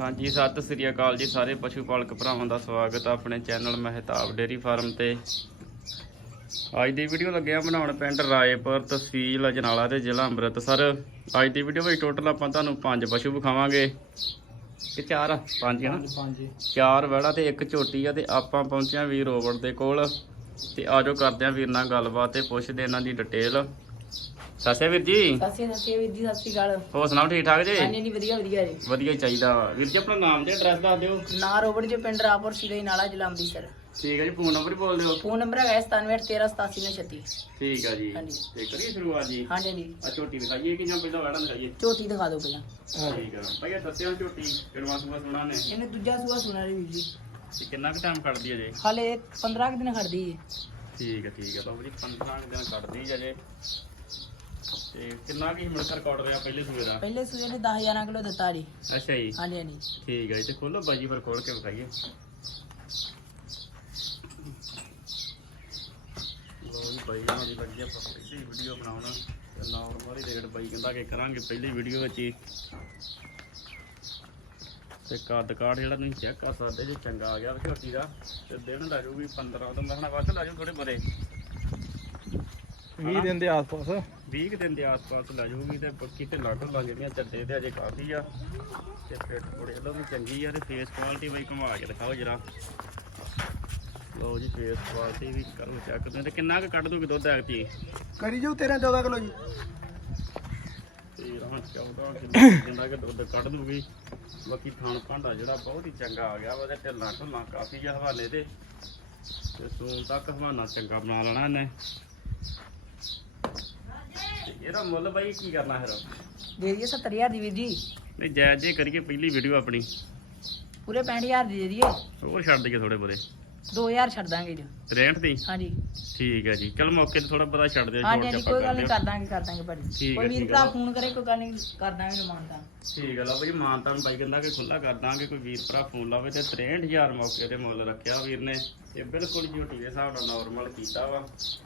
ਹਾਂਜੀ ਸਤਿ ਸ੍ਰੀ ਅਕਾਲ ਜੀ ਸਾਰੇ ਪਸ਼ੂ ਪਾਲਕ ਭਰਾਵਾਂ ਦਾ ਸਵਾਗਤ ਹੈ ਆਪਣੇ ਚੈਨਲ ਮਹਿਤਾਬ ਡੇਰੀ ਫਾਰਮ ਤੇ। ਅੱਜ ਦੀ ਵੀਡੀਓ ਲੱਗਿਆ ਬਣਾਉਣ ਪਿੰਡ ਰਾਏਪੁਰ ਤਹਿਸੀਲ ਅਜਨਾਲਾ ਤੇ ਜ਼ਿਲ੍ਹਾ ਅੰਮ੍ਰਿਤਸਰ। ਅੱਜ ਦੀ ਵੀਡੀਓ ਵਿੱਚ ਟੋਟਲ ਆਪਾਂ ਤੁਹਾਨੂੰ ਪੰਜ ਪਸ਼ੂ ਵਿਖਾਵਾਂਗੇ। ਕਿ ਚਾਰ ਆ? ਪੰਜ ਹੈ ਨਾ? ਪੰਜ ਚਾਰ ਵੜਾ ਤੇ ਇੱਕ ਝੋਟੀ ਆ ਤੇ ਆਪਾਂ ਪਹੁੰਚਿਆ ਵੀਰ ਰੋਬਟ ਦੇ ਕੋਲ। ਤੇ ਆਜੋ ਕਰਦੇ ਆ ਵੀਰ ਨਾਲ ਗੱਲਬਾਤ ਤੇ ਪੁੱਛਦੇ ਇਹਨਾਂ ਦੀ ਡਿਟੇਲ ਸਸੇ ਵੀਰ ਜੀ। ਸਤਿ ਸ੍ਰੀ ਵੀਰ ਜੀ ਸਤਿ ਸ੍ਰੀ ਅਕਾਲ ਹੋਰ ਸੁਣਾਓ ਠੀਕ ਠਾਕ ਜੀ? ਹਾਂਜੀ ਵਧੀਆ ਵਧੀਆ ਜੀ। ਵਧੀਆ ਹੀ ਚਾਹੀਦਾ ਵਾ। ਵੀਰ ਜੀ ਆਪਣਾ ਨਾਮ ਤੇ ਐਡਰੈਸ ਦੱਸ ਦਿਓ। ਨਾਂ ਰੋਬਟ ਜੀ ਪਿੰਡ ਰਾਪੁਰ ਸ਼ਿਲੇ ਨਾਲਾ ਜ਼ਿਲ੍ਹਾ ਅੰਮ੍ਰਿਤਸਰ। ਠੀਕ ਹੈ ਜੀ ਫੋਨ ਨੰਬਰ ਹੀ ਬੋਲ ਦਿਓ। ਫੋਨ ਨੰਬਰ ਹੈਗਾ 9713878936 ਠੀਕ ਹੈ ਜੀ। ਹਾਂਜੀ। ਤੇ ਕਰੀਏ ਸ਼ੁਰੂਆਤ ਜੀ? ਹਾਂਜੀ ਹਾਂਜੀ। ਆ ਝੋਟੀ ਦਿਖਾਈਏ ਕਿ ਜਾਂ ਪਹਿਲਾਂ ਵੜਾ ਦਿਖਾਈਏ? ਝੋਟੀ ਦਿਖਾ ਦਿਓ ਪਹਿਲਾਂ। ਠੀਕ ਹੈ ਭਈਆ ਦੱਸਿਓ ਝੋਟੀ ਕਿਰਵਾ ਸੁਬਾ ਸੁਣਾ ਨੇ? ਇਹਨੇ ਦੂਜਾ ਸੂਆ ਸੁਣਾ ਰਹੀ ਵੀਰ ਜੀ। ਤੇ ਕਿੰਨਾ ਕੁ ਟਾਈਮ ਕੱਢਦੀ ਹੈ ਜੀ ਹਾਲੇ 15 ਕੁ ਦਿਨ ਖੜਦੀ ਹੈ ਠੀਕ ਹੈ ਠੀਕ ਹੈ ਬਾਬੂ ਜੀ 15 ਕੁ ਦਿਨ ਕੱਢਦੀ ਹੈ ਜੇ ਤੇ ਕਿੰਨਾ ਕੀ ਮਿਲ ਕਰ ਕੱਢ ਰਿਹਾ ਪਹਿਲੇ ਸੂਏ ਦਾ? ਪਹਿਲੇ ਸੂਏ ਨੇ 10 11 ਕਿਲੋ ਦਿੱਤਾ ਜੀ। ਅੱਛਾ ਜੀ। ਹਾਂਜੀ ਹਾਂਜੀ। ਠੀਕ ਹੈ ਜੀ ਤੇ ਖੋਲੋ ਬਾਜੀ ਪਰ ਖੋਲ ਕੇ ਵਿਖਾਈਏ। ਲੋ ਜੀ ਬਾਈ ਨਾਲ ਦੀ ਲੱਗੀ ਆਪਾਂ ਪਹਿਲੀ ਵੀਡੀਓ ਬਣਾਉਣਾ। ਤੇ ਨਾਰਮਲ ਹੀ ਰੇਟ ਬਾਈ ਕਹਿੰਦਾ ਕਿ ਕਰਾਂਗੇ ਪਹਿਲੀ ਵੀਡੀਓ ਵਿੱਚ ਹੀ। ਤੇ ਕੱਦ ਕਾਠ ਜਿਹੜਾ ਤੁਸੀਂ ਚੈੱਕ ਕਰ ਸਕਦੇ ਜੇ ਚੰਗਾ ਆ ਗਿਆ ਝੋਟੀ ਦਾ। ਤੇ ਦਿਨ ਲੈ ਜੂਗੀ 15 ਤੋਂ ਮੈਂ ਵੱਧ ਲੈ ਜੂ ਥੋੜੇ ਬਰੇ 20 ਦਿਨ ਦੇ ਆਸ-ਪਾਸ। 20 ਕੁ ਦਿਨ ਦੇ ਆਸ-ਪਾਸ ਲੈ ਜੂਗੀ ਤੇ ਬਾਕੀ ਤੇ ਲੱਗ ਲੱਗ ਜਿਹੜੀਆਂ ਚੱਡੇ ਤੇ ਅਜੇ ਕਾਫੀ ਆ। ਤੇ ਪੇਟ ਥੋੜੇ ਵੱਲੋਂ ਵੀ ਚੰਗੀ ਆ ਤੇ ਫੇਸ ਕੁਆਲਿਟੀ ਬਈ ਘੁਮਾ ਕੇ ਦਿਖਾਓ ਜਰਾ। ਲਓ ਜੀ ਫੇਸ ਕੁਆਲਿਟੀ ਵੀ ਕਰੋ ਚੈੱਕ ਤੇ ਕਿੰਨਾ ਕੁ ਕੱਢ ਦੂਗੀ ਦੁੱਧ ਐਕਤੀ ਕਰੀ ਜਾਓ 13 14 ਕਿਲੋ ਜੀ। ਤੇ ਹੁਣ 14 ਕਿਲੋ ਜਿੰਨਾ ਕਿ ਦੁੱਧ ਕੱਢ ਦੂਗੀ। ਬਾਕੀ ਥਾਣ ਭਾਂਡਾ ਜਿਹੜਾ ਬਹੁਤ ਹੀ ਚੰਗਾ ਆ ਗਿਆ ਵਾ ਤੇ ਢਿੱਲਾਂ ਢੁੱਲਾਂ ਕਾਫੀ ਆ ਹਵਾਲੇ ਤੇ ਤੇ ਸੂਨ ਤੱਕ ਹਵਾਨਾ ਚੰਗਾ ਬਣਾ ਲੈਣਾ ਇਹਨੇ। ਇਹਦਾ ਮੁੱਲ ਬਾਈ ਕੀ ਕਰਨਾ ਫਿਰ? ਦੇ ਦਈਏ 70000 ਦੀ ਵੀਰ ਜੀ। ਨਹੀਂ ਜਾਇਜ਼ ਜੇ ਕਰੀਏ ਪਹਿਲੀ ਵੀਡੀਓ ਆਪਣੀ। ਪੂਰੇ 65000 ਦੀ ਦੇ ਦਈਏ। ਹੋਰ ਛੱਡ ਦਈਏ ਥੋੜੇ ਬੋਲੇ 2000 ਛੱਡ ਦਾਂਗੇ ਜੀ। ਰੈਂਟ ਦੀ ਹਾਂਜੀ। ਠੀਕ ਹੈ ਜੀ। ਚਲ ਮੌਕੇ ਤੇ ਥੋੜਾ ਪਤਾ ਛੱਡ ਦਿਓ ਹਾਂਜੀ ਜੋੜ ਹਾਂਜੀ ਕੋਈ ਗੱਲ ਨਹੀਂ ਕਰ ਦਾਂਗੇ ਕਰ ਦਾਂਗੇ ਭਾਜੀ। ਠੀਕ ਹੈ, ਕੋਈ ਵੀਰ ਠੀਕ ਹੈ। ਭਰਾ ਫੋਨ ਕਰੇ ਕੋਈ ਗੱਲ ਨਹੀਂ ਕਰ ਦਾਂਗੇ ਨਿਮਾਨਤਾ ਠੀਕ ਹੈ ਲਓ ਬਈ ਮਾਨ ਤਾਂ ਬਾਈ ਕਹਿੰਦਾ ਕਿ ਖੁੱਲਾ ਕਰ ਦਾਂਗੇ ਕੋਈ ਵੀਰ ਭਰਾ ਫੋਨ ਲਾਵੇ ਤੇ 63000 ਮੌਕੇ ਤੇ ਮੁੱਲ ਰੱਖਿਆ ਵੀਰ ਨੇ। ਤੇ ਬਿਲਕੁਲ ਝੋਟੀ ਦੇ ਹਿਸਾਬ ਨਾਲ ਨਾਰਮਲ ਕੀਤਾ ਵਾ।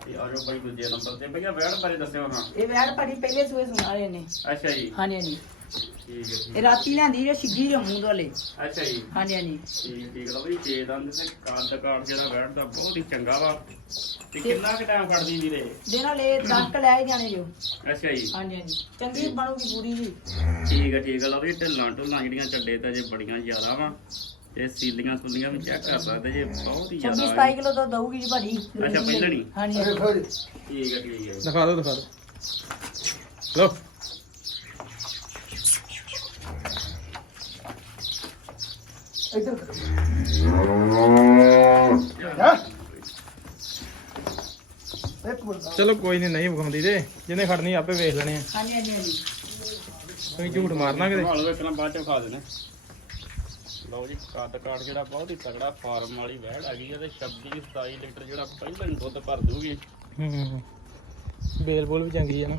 ਤੇ ਆਜੋ ਬਾਈ ਦੂਜੇ ਨੰਬਰ ਤੇ। ਭਈਆ ਵੈੜ ਬਾਰੇ ਦੱਸਿਓ ਹਾਂ। ਇਹ ਵੈੜ ਭਾਜੀ ਪਹਿਲੇ ਸੂਏ ਸੁਣਾ ਰਹੇ ਨੇ। ਅੱਛਾ ਜੀ। ਹਾਂਜੀ ਹਾਂਜੀ। ਠੀਕ ਹੈ ਠੀਕ ਇਹ ਰਾਤੀ ਲਿਆਂਦੀ ਜੇ ਛਿੱਗੀ ਦੇ ਮੂੰਹ ਵਾਲੇ। ਅੱਛਾ ਜੀ। ਹਾਂਜੀ ਹਾਂਜੀ। ਠੀਕ ਠੀਕ ਲਓ ਬਈ ਛੇ ਦੰਦ ਤੇ ਕੱਦ ਕਾਠ ਜਿਹੜਾ ਵੈੜ ਦਾ ਬਹੁਤ ਹੀ ਚੰਗਾ ਵਾ। ਤੇ ਕਿੰਨਾ ਕੁ ਟਾਈਮ ਫੜਦੀ ਵੀਰੇ? ਦੇ ਨਾਲ ਇਹ ਦਸ ਕ ਲੈ ਹੀ ਜਾਣੇ ਜੋ ਅੱਛਾ ਜੀ। ਹਾਂਜੀ ਹਾਂਜੀ। ਚੰਗੀ ਬਣੂਗੀ ਪੂਰੀ ਜੀ। ਠੀਕ ਹੈ ਠੀਕ ਹੈ ਲਓ ਵੀ ਢਿੱਲਾਂ ਢੁੱਲਾਂ ਜਿਹੜੀਆਂ ਚੱਡੇ ਤੇ ਜੇ ਬੜੀਆਂ ਜ਼ਿਆਦਾ ਵਾ ਤੇ ਸੀਲੀਆਂ ਸੁਲੀਆਂ ਵੀ ਚੈੱਕ ਕਰ ਸਕਦੇ ਜੇ ਬਹੁਤ ਹੀ 26 ਜ਼ਿਆਦਾ 27 ਕਿਲੋ ਦੁੱਧ ਦਊਗੀ ਜੀ ਭਾਜੀ। ਅੱਛਾ, ਪਹਿਲਾਂ ਨਹੀਂ? ਹਾਂਜੀ। ਠੀਕ ਹੈ ਠੀਕ ਹੈ। ਦਿਖਾ ਦਿਓ ਦਿਖਾ ਦਿਓ। ਚਲੋ ਕੋਈ ਨਹੀਂ ਨਹੀਂ ਵਿਖਾਉਂਦੀ ਤੇ ਜਿਹਨੇ ਖੜਨੀ ਆਪੇ ਵੇਖ ਲੈਣੇ ਆ। ਹਾਂਜੀ ਹਾਂਜੀ ਹਾਂਜੀ। ਤੁਸੀਂ ਝੂਠ ਮਾਰਨਾ ਕਿਤੇ? ਹਾਲ ਵੇਖਣਾ ਬਾਅਦ ਚ ਖਾ ਦੇਣਾ। ਲਓ ਜੀ ਕੱਦ ਕਾਠ ਜਿਹੜਾ ਬਹੁਤ ਹੀ ਤਗੜਾ ਫਾਰਮ ਵਾਲੀ ਵਹਿੜ ਆ ਤੇ 26 27 ਲੀਟਰ ਜਿਹੜਾ ਪਹਿਲਾਂ ਹੀ ਦੁੱਧ ਭਰ ਦੂਗੀ। ਹੂੰ ਬੇਲ ਬੋਲ ਵੀ ਚੰਗੀ ਆ ਨਾ।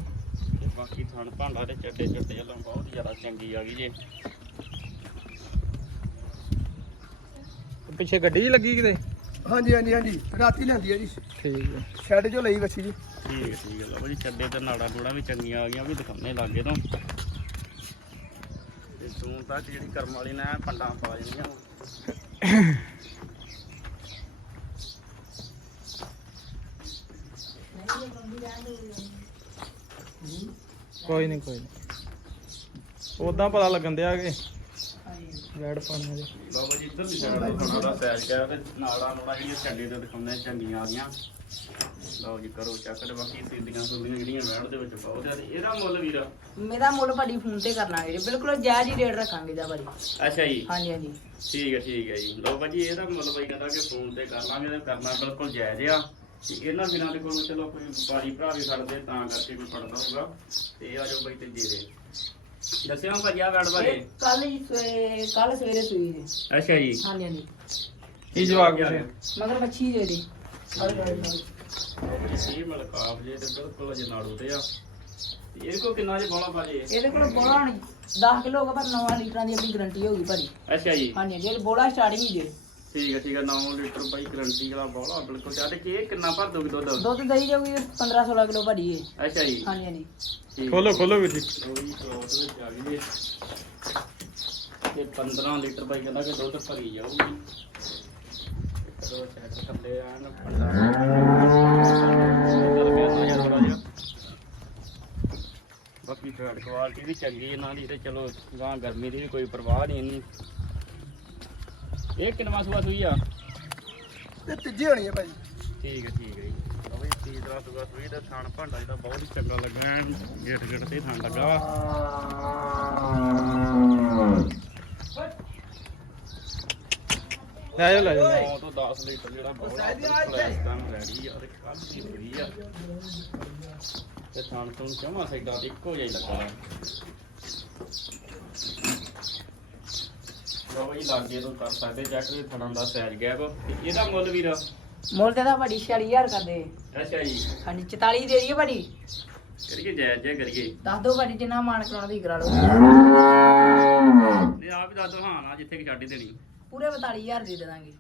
ਤੇ ਬਾਕੀ ਥਣ ਭਾਂਡਾ ਤੇ ਚੱਡੇ ਚੱਡੇ ਵੱਲੋਂ ਬਹੁਤ ਜ਼ਿਆਦਾ ਚੰਗੀ ਆ ਗਈ ਜੇ। ਪਿੱਛੇ ਗੱਡੀ ਜੀ ਲੱਗੀ ਕਿਤੇ? ਹਾਂਜੀ ਹਾਂਜੀ ਹਾਂਜੀ। ਰਾਤੀ ਲਿਆਂਦੀ ਆ ਜੀ। ਠੀਕ ਹੈ ਸ਼ੈਡ ਚੋਂ ਲਈ ਬੱਚੀ ਜੀ। ਠੀਕ ਹੈ ਠੀਕ ਹੈ ਲਓ ਜੀ ਚੱਡੇ ਤੇ ਨਾੜਾ ਨੂੜਾ ਵੀ ਚੰਗੀਆਂ ਆ ਗਈਆਂ ਉਹ ਵੀ ਦਿਖਾਉਣੇ ਲੱਗੇ ਤੋਂ। ਤੇ ਜੂਨ ਤੱਕ ਜਿਹੜੀ ਕਰਮ ਵਾਲੀ ਨੇ ਐਨ ਪੰਡਾਂ ਪਾ ਜਾਣੀਆਂ। ਕੋਈ ਨਹੀਂ ਕੋਈ ਨਹੀਂ ਉਦਾਂ ਪਤਾ ਲੱਗਣ ਦਿਆ ਕਿ ਰੈਡ ਪਾਣੇ ਦੇ ਬਾਬਾ ਜੀ ਇੱਧਰ ਦੀ ਸਾਈਡ ਤੋਂ ਖਾਣਾ ਦਾ ਸੈਰ ਗਿਆ ਤੇ ਨਾੜਾ ਨੂੜਾ ਜਿਹੜੀਆਂ ਚੱਡੇ ਤੇ ਦਿਖਾਉਂਦੇ ਚੰਗੀਆਂ ਆ ਗਈਆਂ। ਲਓ ਜੀ ਕਰੋ ਚੱਕ ਤੇ ਬਾਕੀ ਸੀਲੀਆਂ ਸੁਲੀਆਂ ਜਿਹੜੀਆਂ ਵਹਿਣ ਦੇ ਵਿੱਚ ਬਹੁਤ ਆ ਤੇ ਇਹਦਾ ਮੁੱਲ ਵੀਰ? ਮੇਰਾ ਮੁੱਲ ਭਾਜੀ ਫੋਨ ਤੇ ਕਰਨਾ ਹੈ ਬਿਲਕੁਲ ਜਾਇਜ਼ ਹੀ ਰੇਟ ਰੱਖਾਂਗੇ ਜਾ ਭਾਜੀ। ਅੱਛਾ ਜੀ। ਹਾਂਜੀ ਹਾਂਜੀ। ਠੀਕ ਹੈ ਠੀਕ ਹੈ ਜੀ। ਲਓ ਭਾਜੀ ਇਹਦਾ ਮੁੱਲ ਬਈ ਕਹਿੰਦਾ ਕਿ ਫੋਨ ਤੇ ਕਰ ਲਾਂਗੇ ਤੇ ਕਰਨਾ ਬਿਲਕੁਲ ਜਾਇਜ਼ ਆ। ਤੇ ਇਹਨਾਂ ਬਿਨਾਂ ਦੇ ਕੋਲ ਚਲੋ ਕੋਈ ਵਪਾਰੀ ਭਰਾ ਵੀ ਖੜਦੇ ਤਾਂ ਕਰਕੇ ਕੋਈ ਪੜਦਾ ਹੋਊਗਾ। ਤੇ ਆ ਜਾਓ ਬਈ ਤੇ ਜੀਰੇ ਦੱਸਿਓ ਭਾਜੀ ਆ ਵੜ ਬਾਰੇ। ਕੱਲ ਹੀ ਕੱਲ ਸਵੇਰੇ ਸੂਈ ਜੀ। ਅੱਛਾ ਜੀ। ਹਾਂਜੀ ਹਾਂਜੀ। ਕੀ ਜਵਾਬ ਕਿਹਾ ਮਗਰ ਮੱਛੀ ਦੇ ਦੀ ਇਹ ਮਲਕਾਫ ਜੇ ਤੇ ਬਿਲਕੁਲ ਤੇ ਆ। ਇਹ ਕਿੰਨਾ ਜੇ ਬੋਲਾ ਇਹਦੇ ਕੋਲ ਬੋਲਾ 10 ਕਿਲੋ ਹੋਗਾ ਪਰ 9 ਲੀਟਰਾਂ ਦੀ ਆਪਣੀ ਗਾਰੰਟੀ ਹੋਗੀ ਭਾਜੀ। ਅੱਛਾ ਜੀ। ਹਾਂਜੀ ਹਾਂਜੀ ਇਹ ਬੋਲਾ ਸਟਾਰਟਿੰਗ ਹੀ ਜੇ। ਠੀਕ ਹੈ ਠੀਕ ਹੈ 9 ਲੀਟਰ ਬਾਈ ਗਰੰਟੀ ਵਾਲਾ ਬੋਲਾ ਬਿਲਕੁਲ ਤੇ ਕਿ ਇਹ ਕਿੰਨਾ ਭਰ ਦੋਗੇ ਦੁੱਧ? ਦੁੱਧ ਦਈ ਜਾਊਗੀ 15 16 ਕਿਲੋ ਭਾਜੀ ਇਹ ਅੱਛਾ ਜੀ। ਹਾਂਜੀ ਹਾਂਜੀ। ਖੋਲੋ ਖੋਲੋ ਵੀਰ ਜੀ। ਉਹੀ ਕ੍ਰੋਸ ਵਿੱਚ ਆ ਗਈ ਤੇ ਤੇ 15 ਲੀਟਰ ਬਾਈ ਕਹਿੰਦਾ ਕਿ ਦੁੱਧ ਭਰੀ ਜਾਊਗੀ। ਕਰੋ ਚੈੱਕ ਥੱਲੇ ਆਣ। ਬਾਕੀ ਫੈਟ ਕੁਆਲਿਟੀ ਵੀ ਚੰਗੀ ਇਹਨਾਂ ਦੀ ਤੇ ਚਲੋ ਗਾਂ ਗਰਮੀ ਦੀ ਵੀ ਕੋਈ ਪਰਵਾਹ ਨਹੀਂ ਇੰਨੀ। ਇਹ ਕਿੰਨਵਾ ਸੂਆ ਸੂਈ ਆ? ਇਹ ਤੀਜੀ ਹੋਣੀ ਹੈ ਭਾਈ। ਠੀਕ ਹੈ ਠੀਕ ਹੈ ਜੀ। ਲਓ ਬਈ ਤੀਸਰਾ ਸੂਆ ਸੂਈ ਦਾ ਥਣ ਭਾਂਡਾ ਇਹਦਾ ਬਹੁਤ ਹੀ ਚੰਗਾ ਲੱਗਾ ਐਨ ਗੇਟ ਗੇਟ ਤੇ ਥਣ ਲੱਗਾ ਵਾ। ਲੈ ਜਾ ਲੈ ਜਾ। 9 ਤੋਂ 10 ਲੀਟਰ ਜਿਹੜਾ ਬਹੁਤ ਟਾਈਮ ਰੈਡੀ ਆ ਤੇ ਕੱਲ ਦੀ ਹੋਈ ਆ। ਤੇ ਥਣ ਤੋਂ ਜਮਾ ਸਾਈਡਾਂ ਤੇ ਇੱਕੋ ਜਿਹਾ ਹੀ ਲੱਗਾ। ਲਓ ਬਈ ਲਾਗੇ ਤੋਂ ਕਰ ਸਕਦੇ ਚੈੱਕ ਵੀ ਥਣਾਂ ਦਾ ਸਾਈਜ਼ ਗੈਪ ਤੇ ਇਹਦਾ ਮੁੱਲ ਵੀਰ? ਮੁੱਲ ਤੇ ਦਾ ਬੜੀ 46000 ਕਰਦੇ। ਅੱਛਾ ਜੀ। ਹਾਂਜੀ 44 ਦੇ ਦਈਏ ਬੜੀ ਕਰੀਏ ਜਾਇਜ਼ ਜਿਹਾ ਕਰੀਏ। ਦੱਸ ਦੋ ਬੜੀ ਜਿੰਨਾ ਮਾਨ ਕਰਾਉਣਾ ਦੀ ਕਰਾ ਲਓ। ਤੇ ਆਪ ਹੀ ਦੱਸ ਦੋ ਹਾਂ ਨਾ ਜਿੱਥੇ ਕਿ ਛੱਡ ਹੀ ਦੇਣੀ। ਪੂਰੇ 42000 ਦੇ ਦੇਵਾਂਗੇ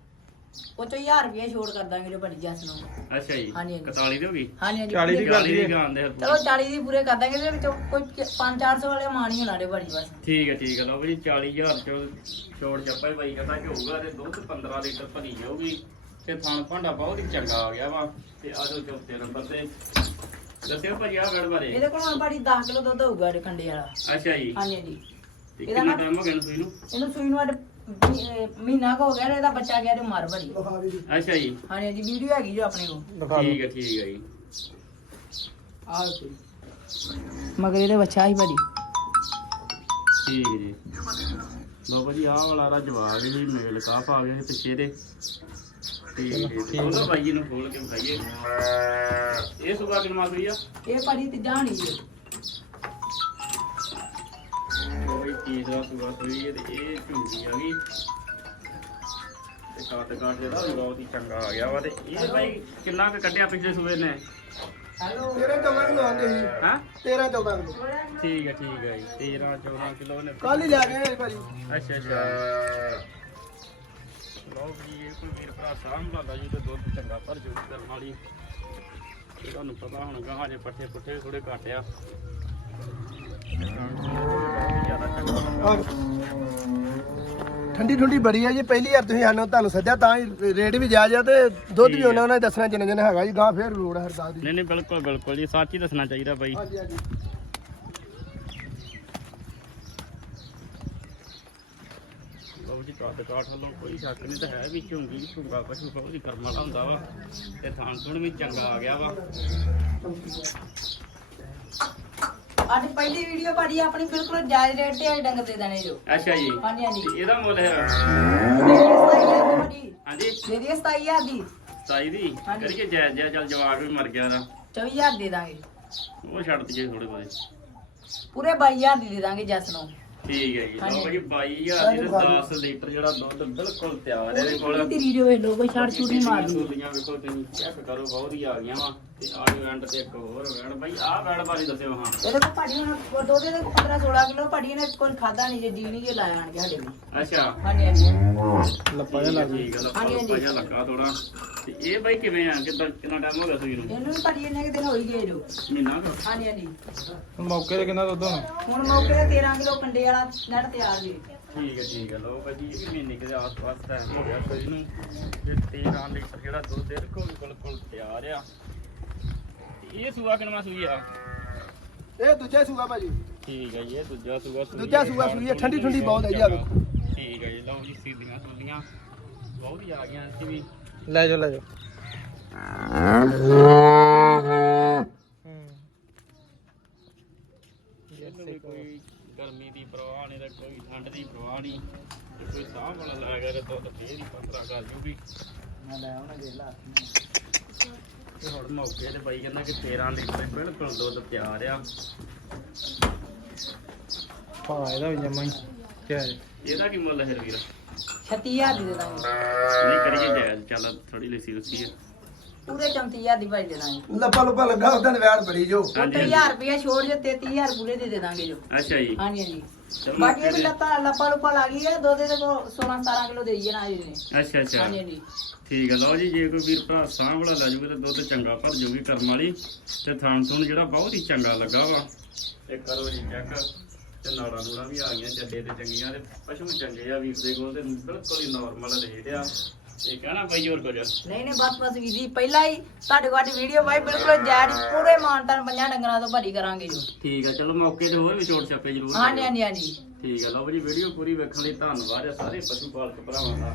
ਉਹ ਚੋਂ 1000 ਰੁਪਏ ਛੋੜ ਕਰ ਦਾਂਗੇ ਜੋ ਬੜੀ ਜੱਸ ਨੂੰ ਅੱਛਾ ਜੀ ਹਾਂਜੀ, ਹਾਂਜੀ। 41 ਦੀ ਹੋ ਗਈ? ਹਾਂਜੀ ਹਾਂਜੀ 40 ਦੀ ਪੂਰੇ- ਕਰ ਦਈਏ। ਗਾਂ ਦੇ ਚਲੋ 40 ਦੀ ਪੂਰੇ ਕਰ ਦਾਂਗੇ ਇਹਦੇ ਵਿੱਚੋਂ ਕੋਈ 5-400 ਵਾਲੇ ਮਾਨ ਹੀ ਹੋਣਾ ਦੇ ਬੜੀ ਬਸ। ਠੀਕ ਹੈ ਠੀਕ ਹੈ। ਲਓ ਵੀ 40000 ਚੋਂ ਛੋੜ ਚੱਪਾ ਹੀ ਬਾਈ ਕਹਿੰਦਾ ਕਿ ਹੋਊਗਾ ਤੇ ਦੁੱਧ 15 ਲੀਟਰ ਭਰੀ ਜਾਊਗੀ। ਤੇ ਥਣ ਭਾਂਡਾ ਬਹੁਤ ਹੀ ਚੰਗਾ ਆ ਗਿਆ ਵਾ। ਤੇ ਆਜੋ ਚੌਥੇ ਨੰਬਰ ਤੇ। ਦੱਸਿਓ ਭਾਜੀ ਆ ਗੜ ਬਾਰੇ ਇਹਦੇ ਕੋਲ ਹੁਣ ਬੜੀ 10 ਕਿਲੋ ਦੁੱਧ ਹੋਊਗਾ ਇਹ ਕੰਡੇ ਵਾਲਾ। ਅੱਛਾ ਜੀ। ਹਾਂਜੀ ਹਾਂਜੀ। ਤੇ ਇਹਦਾ ਕਿੰਨਾ ਨਾ- ਟਾਈਮ ਹੋ ਗਿਆ ਇਹਨੂੰ ਸੂਈ ਨੂੰ? ਇਹਨੂੰ ਸੂਈ ਨੂੰ ਅੱਜ ਮਹੀ- ਮਹੀਨਾ ਕੁ ਹੋ ਗਿਆ ਤੇ ਇਹਦਾ ਬੱਚਾ ਗਿਆ ਤੇ ਮਰ ਬੜੀ। ਵਿਖਾ ਵੀ ਜੀ। ਅੱਛਾ ਜੀ। ਹਾਂਜੀ ਹਾਂਜੀ ਵੀਡੀਓ ਹੈਗੀ ਜੋ ਆਪਣੇ ਕੋਲ। ਦਿਖਾ ਠੀਕ ਹੈ ਠੀਕ ਹੈ ਜੀ। ਆਹ ਕੋਈ ਮਗਰ ਇਹਦੇ ਬੱਚਾ ਹੀ ਬੜੀ। ਠੀਕ ਹੈ ਜੀ। ਲਓ ਭਾਜੀ ਆਹ ਵਾਲਾ ਰਾ ਜਵਾਬ ਵੀ ਮੇਲ ਕਾਫ ਆ ਗਏ ਪਿੱਛੇ ਦੇ। ਤੇ ਉਹਦਾ ਬਾਈ ਜੀ ਨੂੰ ਖੋਲ ਕੇ ਵਿਖਾਈਏ। ਇਹ ਸੁਗਾ ਕਿੰਨਾ ਸੂਈ ਆ? ਇਹ ਬੜੀ ਤੇ ਜਾਣੀ ਜੀ ਦਾ ਸੁਗਾ ਸੂਈ ਹੈ ਤੇ ਇਹ ਝੁੰਗੀ ਆ ਗਈ। ਤੇ ਕਾਟ ਕਾਟ ਜਿਹੜਾ ਵੀ ਬਹੁਤ ਹੀ ਚੰਗਾ ਆ ਗਿਆ ਵਾ ਤੇ ਇਹ ਬਾਈ ਕਿੰਨਾ ਕੁ ਕੱਢਿਆ ਪਿਛਲੇ ਸੂਏ ਨੇ? ਹੈਲੋ 13 14 ਕਿਲੋ ਆਂਦੇ ਸੀ। ਹਾਂ? 13 14 ਕਿਲੋ। ਠੀਕ ਹੈ ਠੀਕ ਹੈ ਜੀ। 13 14 ਕਿਲੋ ਨੇ। ਕੱਲ ਹੀ ਲੈ ਗਏ ਭਾਜੀ। ਅੱਛਾ ਅੱਛਾ। ਲਓ ਜੀ ਇਹ ਕੋਈ ਵੀਰ ਭਰਾ ਸਾਂਭ ਲਾਂਦਾ ਜੀ ਤੇ ਦੁੱਧ ਚੰਗਾ ਭਰ ਜੂ ਕਰਨ ਵਾਲੀ। ਇਹ ਤੁਹਾਨੂੰ ਪਤਾ ਹੁਣ ਗਾਹਾਂ ਜੇ ਪੱਠੇ ਪੁੱਠੇ ਥੋੜੇ ਘੱਟ ਆ। ਜ਼ਿਆਦਾ ਚੰਗਾ ਆਹ ਠੰਡੀ ਠੰਡੀ ਬੜੀ ਹੈ ਜੀ ਪਹਿਲੀ ਵਾਰ ਤੁਸੀਂ ਸਾਨੂੰ ਤੁਹਾਨੂੰ ਸੱਦਿਆ ਤਾਂ ਹੀ ਰੇਟ ਵੀ ਜਾਇਜ਼ ਆ ਤੇ ਦੁੱਧ ਵੀ ਉਹਨਾਂ ਨੇ ਦੱਸਣਾ ਜਿੰਨੇ ਜਿੰਨੇ ਹੈਗਾ ਜੀ ਗਾਂ ਫੇਰ ਲੋੜ ਹੈ ਹਰਦਾਲ ਦੀ। ਨਹੀਂ ਨਹੀਂ ਬਿਲਕੁਲ ਬਿਲਕੁਲ ਜੀ ਸੱਚ ਹੀ ਦੱਸਣਾ ਚਾਹੀਦਾ ਬਾਈ। ਹਾਂਜੀ ਹਾਂਜੀ। ਲਓ ਜੀ ਕੱਦ ਕਾਠ ਵੱਲੋਂ ਕੋਈ ਸ਼ੱਕ ਨਹੀਂ ਤਾਂ ਹੈ ਵੀ ਝੁੰਗੀ ਝੁੰਗਾ ਪਸ਼ੂ ਬਹੁਤ ਹੀ ਕਰਮ ਵਾਲਾ ਹੁੰਦਾ ਵਾ ਤੇ ਥਾਣ ਥੁਣ ਵੀ ਚੰਗਾ ਆ ਗਿਆ ਵਾ। ਅੱਜ ਪਹਿਲੀ ਵੀਡੀਓ ਪਾੜੀ ਆਪਣੀ ਬਿਲਕੁਲ ਜਾਇਜ਼ ਰੇਟ ਤੇ ਅੱਜ ਡੰਗ ਦੇ ਦੇਣੇ ਜੋ। ਅੱਛਾ ਜੀ। ਹਾਂਜੀ ਹਾਂਜੀ। ਤੇ ਇਹਦਾ ਮੁੱਲ ਹੈ ਹਾਂਜੀ। ਦੇ ਦੇ 27000 ਦੀ ਸਾਈ ਦੀ? ਹਾਂਜੀ। ਕਰੀਏ ਜੈ ਜੈ ਚੱਲ ਜਵਾਕ ਵੀ ਮਰ ਗਿਆ ਉਹਦਾ। 24000 ਦੇ ਦਾਂਗੇ। ਉਹ ਛੱਡ ਦਈਏ ਥੋੜੇ ਬਹੁਤੇ। ਪੂਰੇ 22000 ਦੀ ਦੇ ਦਾਂਗੇ ਜੱਸ ਨੂੰ। ਠੀਕ ਹੈ ਜੀ। ਲਓ ਹਾਂਜੀ। ਭਾਈ 22000 ਦੀ ਤੇ 10 ਲੀਟਰ ਜਿਹੜਾ ਦੁੱਧ ਬਿਲਕੁਲ ਤਿਆਰ ਹੈ ਇਹਦੇ ਕੋਲ। ਦੀ ਰੀਡੀਓ ਵੇਖ ਲਓ ਕੋਈ ਛਾੜ ਛੂਟ ਨਹੀਂ ਮਾਰਦੀ ਸੂਲੀਆਂ ਵੇਖੋ ਤੁਸੀਂ ਚੈੱਕ ਕਰੋ ਬਹੁਤ ਹੀ ਆ ਗਈਆਂ ਵਾ। ਤੇ ਆਹ ਐਂਡ ਤੇ ਇੱਕ ਹੋਰ ਵੈਣ ਬਾਈ ਆਹ ਵੈਣ ਬਾਰੇ ਦੱਸਿਓ ਹਾਂ। ਇਹਦੇ ਕੋ ਪਾੜੀ ਹੁਣ ਦੋ ਦੇ ਕੋ 15 16 ਕਿਲੋ ਪਾੜੀ ਨੇ ਕੋਈ ਖਾਦਾ ਨਹੀਂ ਜੇ ਜੀ ਨਹੀਂ ਜੇ ਲਾਇਆ ਆਣ ਕੇ ਸਾਡੇ ਨੂੰ ਅੱਛਾ। ਹਾਂਜੀ ਹਾਂਜੀ। ਲੱਪਾ ਜਿਹਾ ਲੱਗ ਠੀਕ ਹੈ ਲੱਪਾ। ਜਿਹਾ ਲੱਗਾ ਥੋੜਾ ਤੇ ਇਹ ਬਾਈ ਕਿਵੇਂ ਆ? ਕਿੱਦਾਂ ਕਿੰਨਾ ਟਾਈਮ ਹੋ ਗਿਆ ਸੂਈ ਨੂੰ? ਇਹਨੂੰ ਪਾੜੀ ਇਹਨੇ ਕਿ ਦਿਨ ਹੋਈ ਗਏ ਜੋ ਮਹੀਨਾ ਕੁ? ਹਾਂਜੀ ਹਾਂਜੀ। ਹੁਣ ਮੌਕੇ ਤੇ ਕਿੰਨਾ ਦੁੱਧ ਹੋਣਾ? ਹੁਣ ਮੌਕੇ ਤੇ 13 ਕਿਲੋ ਕੰਡੇ ਵਾਲਾ ਨੈਟ ਤਿਆਰ ਜੀ। ਠੀਕ ਹੈ ਠੀਕ ਹੈ ਲੋ ਭਾਜੀ ਇਹ ਵੀ ਮਹੀਨੇ ਕੁ ਦੇ ਆਸ-ਪਾਸ ਟਾਈਮ ਹੋ ਗਿਆ ਸੂਈ ਨੂੰ। ਤੇ 13 ਲੀਟਰ ਜਿਹੜਾ ਦੁੱਧ ਬਿਲਕੁਲ ਬਿਲਕੁਲ ਤਿਆਰ ਆ। ਇਹ ਸੂਆ ਕਿੰਨਾ ਸੂਈ ਆ? ਇਹ ਦੂਜਾ ਸੂਗਾ ਭਾਜੀ। ਠੀਕ ਹੈ ਜੀ ਇਹ ਦੂਜਾ ਸੂਆ ਸੂਈ ਦੂਜਾ ਸੂਆ ਸੂਈ ਹੈ, ਠੰਡੀ ਠੰਡੀ ਬਹੁਤ ਹੈ ਜੀ, ਆਹ ਵੇਖੋ। ਠੀਕ ਹੈ ਜੀ ਲਓ ਜੀ ਸੀਧੀਆਂ ਸੁਲੀਆਂ ਬਹੁਤ ਹੀ ਆ ਗਈਆਂ ਇੱਥੇ ਵੀ। ਲੈ ਜਾ ਲੈ ਜਾ ਇਹਨੂੰ ਵੀ ਕੋਈ ਗਰਮੀ ਦੀ ਪਰਵਾਹ ਨਹੀਂ ਤੇ ਕੋਈ ਠੰਡ ਦੀ ਪਰਵਾਹ ਨਹੀਂ। ਕੋਈ ਸਾਹ ਵਾਲਾ ਲੈ ਗਿਆ ਤੇ ਦੁੱਧ ਫੇਰ ਹੀ ਪੰਦਰਾ ਕਰ ਜੂਗੀ। ਮੈਂ ਲੈ ਆਉਣਾ ਦੇ ਲਾ। ਤੇ ਹੁਣ ਮੌਕੇ ਤੇ ਬਾਈ ਕਹਿੰਦਾ ਕਿ 13 ਲੀਟਰ ਬਿਲਕੁਲ ਦੁੱਧ ਤਿਆਰ ਆ। ਭਾ ਇਹਦਾ ਵੀ ਜਮਾ ਹੀ ਕਿਆ ਹੈ ਇਹਦਾ ਕੀ ਮੁੱਲ ਹੈ ਵੀਰ? 36000 ਦੀ ਦਾਂਗੇ। ਨਹੀਂ ਕਰੀਏ ਜਾਇਜ਼ ਚੱਲ ਥੋੜੀ ਲੱਸੀ ਲੱਸੀ ਹੈ ਪੂਰੇ 34000 ਦੀ ਭਾਈ ਦੇ ਦਾਂਗੇ। ਲੱਪਾ ਲੁੱਪਾ ਲੱਗਾ ਉਹਦਾਂ ਵੈੜ ਬੜੀ ਜੋ। ਹਾਂਜੀ, ਹਾਂਜੀ। 30000 ਰੁਪਏ ਛੋੜ ਜੇ 33000 ਪੂਰੇ ਦੇ ਦੇ ਦਾਂਗੇ ਜੋ। ਅੱਛਾ ਜੀ। ਹਾਂਜੀ ਹਾਂਜੀ। ਬਾਕੀ ਇਹ ਵੀ ਲੱਤਾਂ ਲੱਪਾ ਲੁੱਪਾ ਲੱਗ ਗਈ ਹੈ ਦੋ ਦੇ ਕੋ 16 17 ਕਿਲੋ ਦੇ ਜਣਾ ਜੀ ਨੇ ਅੱਛਾ ਅੱਛਾ। ਹਾਂਜੀ ਹਾਂਜੀ। ਠੀਕ ਹੈ ਲਓ ਜੀ ਜੇ ਕੋਈ ਵੀਰ ਭਰਾ ਸਾਹ ਵਾਲਾ ਲੈ ਜੂਗਾ ਤੇ ਦੁੱਧ ਚੰਗਾ ਭਰ ਜੂਗੀ ਕਰਮ ਵਾਲੀ ਤੇ ਥਾਣ ਥੂਣ ਜਿਹੜਾ ਬਹੁਤ ਹੀ ਚੰਗਾ ਲੱਗਾ ਵਾ। ਤੇ ਕਰੋ ਜੀ ਚੈੱਕ ਤੇ ਨਾੜਾਂ ਨੂੜਾਂ ਵੀ ਆ ਗਈਆਂ ਚੱਡੇ ਤੇ ਚੰਗੀਆਂ ਤੇ ਪਸ਼ੂ ਚੰਗੇ ਆ ਵੀਰ ਦੇ ਕੋਲ ਤੇ ਬਿਲਕੁਲ ਹੀ ਨਾਰਮਲ ਰੇਟ ਆ ਇਹ ਕਹਿਣਾ ਬਈ ਹੋਰ ਕੁਝ ਨਹੀਂ ਨਹੀਂ ਬਸ ਬਸ ਵੀਰ ਜੀ ਪਹਿਲਾਂ ਹੀ ਤੁਹਾਡੇ ਕੋਲ ਅੱਜ ਵੀਡੀਓ ਬਾਈ ਬਿਲਕੁਲ ਜੈਡ ਪੂਰੇ ਮਾਨਤਾਨ ਪੰਜਾਂ ਡੰਗਰਾਂ ਤੋਂ ਭਰੀ ਕਰਾਂਗੇ ਜੀ। ਠੀਕ ਆ ਚਲੋ ਮੌਕੇ ਤੇ ਹੋਰ ਵੀ ਛੋਟ ਛਾਪੇ ਜ਼ਰੂਰ ਹਾਂਜੀ ਕਰਿਓ। ਹਾਂਜੀ ਹਾਂਜੀ ਠੀਕ ਆ ਲਓ ਜੀ ਵੀਡੀਓ ਪੂਰੀ ਵੇਖਣ ਲਈ ਧੰਨਵਾਦ ਆ ਸਾਰੇ ਪਸ਼ੂ ਪਾਲਕ ਭਰਾਵਾਂ ਦਾ।